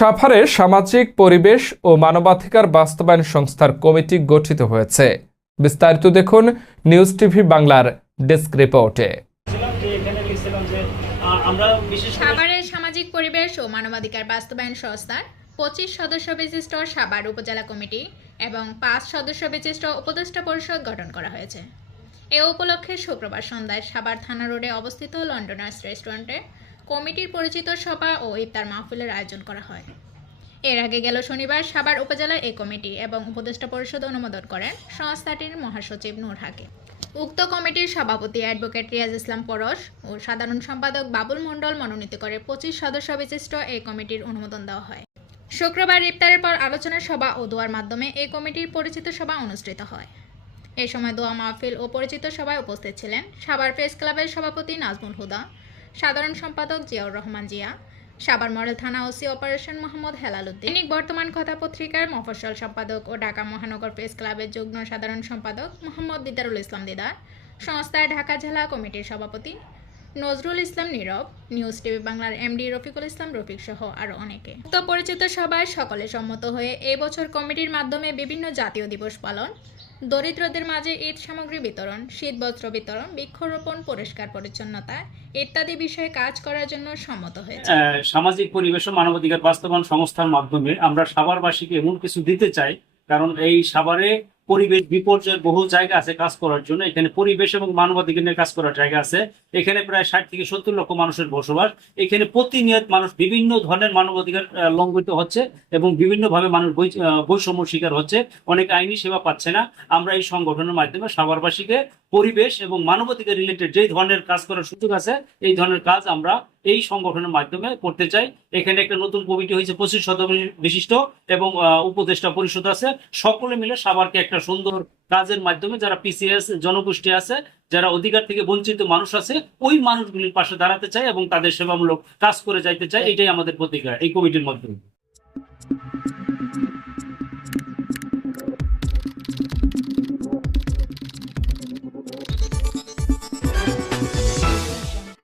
সাভারে সামাজিক পরিবেশ ও মানবাধিকার বাস্তবায়ন সংস্থার কমিটি গঠিত হয়েছে। বিস্তারিত দেখুন নিউজ টিভি বাংলার ডেস্ক রিপোর্টে। সাভারের সামাজিক পরিবেশ ও মানবাধিকার বাস্তবায়ন সংস্থার পঁচিশ সদস্য বিশিষ্ট সাভার উপজেলা কমিটি এবং পাঁচ সদস্য বিশিষ্ট উপদেষ্টা পরিষদ গঠন করা হয়েছে। এ উপলক্ষে শুক্রবার সন্ধ্যায় সাভার থানা রোডে অবস্থিত লন্ডনার্স রেস্টুরেন্টে কমিটির পরিচিত সভা ও ইফতার মাহফিলের আয়োজন করা হয়। এর আগে গেল শনিবার সাভার উপজেলা এই কমিটি এবং উপদেষ্টা পরিষদ অনুমোদন করেন সংস্থাটির মহাসচিব নূর হাকিম উক্ত কমিটির সভাপতি অ্যাডভোকেট রিয়াজ ইসলাম পরশ ও সাধারণ সম্পাদক বাবুল মণ্ডল মনোনীত করে পঁচিশ সদস্য বিশিষ্ট এই কমিটির অনুমোদন দেওয়া হয়। শুক্রবার ইফতারের পর আলোচনা সভা ও দোয়ার মাধ্যমে এই কমিটির পরিচিত সভা অনুষ্ঠিত হয়। এ সময় দোয়া মাহফিল ও পরিচিত সভায় উপস্থিত ছিলেন সাভার প্রেস ক্লাবের সভাপতি নাজমুল হুদা সাধারণ সম্পাদক জিয়াউর রহমান জিয়া সাবার মডেল থানা ওসি অপারেশন মোহাম্মদ হেলাল উদ্দিন বর্তমান কথা পত্রিকার মফস্বল সম্পাদক ও ঢাকা মহানগর প্রেস ক্লাবের যুগ্ম সাধারণ সম্পাদক মোহাম্মদ দিদারুল ইসলাম দিদার, সংস্থার ঢাকা জেলা কমিটির সভাপতি নজরুল ইসলাম নীরব, নিউজ টিভি বাংলার এমডি রফিকুল ইসলাম, রফিক সহ আরও অনেকে। উক্ত পরিচিত সভায় সকলে সম্মত হয়ে এই বছর কমিটির মাধ্যমে বিভিন্ন জাতীয় দিবস পালন দরিদ্রদের মাঝে ঈদ সামগ্রী বিতরণ শীত বস্ত্র বিতরণ, বৃক্ষরোপণ, পরিষ্কার পরিচ্ছন্নতা ইত্যাদি বিষয়ে কাজ করার জন্য সম্মত হয়েছে। সামাজিক পরিবেশ ও মানবাধিকার বাস্তবায়ন সংস্থার মাধ্যমে আমরা সাভারবাসীকে এমন কিছু দিতে চাই, কারণ এই সাভারে পরিবেশ বিপর্যয়ের বহু জায়গা আছে কাজ করার জন্য। এখানে পরিবেশ এবং মানবাধিকার নিয়ে কাজ করার জায়গা আছে। এখানে প্রায় ষাট থেকে সত্তর লক্ষ মানুষের বসবাস। এখানে প্রতিনিয়ত মানুষ বিভিন্ন ধরনের মানবাধিকার লঙ্ঘিত হচ্ছে এবং বিভিন্নভাবে মানুষ বৈষম্য শিকার হচ্ছে। অনেক আইনি সেবা পাচ্ছে না। আমরা এই সংগঠনের মাধ্যমে সাভারবাসীকে পরিবেশ এবং মানবাধিকার রিলেটেড যেই ধরনের কাজ করার সুযোগ আছে, এই ধরনের কাজ আমরা এই সংগঠনের মাধ্যমে করতে চাই। এখানে একটা নতুন কমিটি হয়েছে, পঁচিশ শতাংশ বিশিষ্ট এবং উপদেষ্টা পরিষদ আছে। সকলে মিলে সবারকে একটা সুন্দর কাজের মাধ্যমে যারা পিসিএস জনগোষ্ঠী আছে, যারা অধিকার থেকে বঞ্চিত মানুষ আছে, ওই মানুষগুলির পাশে দাঁড়াতে চাই এবং তাদের সেবামূলক কাজ করে যাইতে চাই। এটাই আমাদের প্রতিজ্ঞা এই কমিটির মাধ্যমে।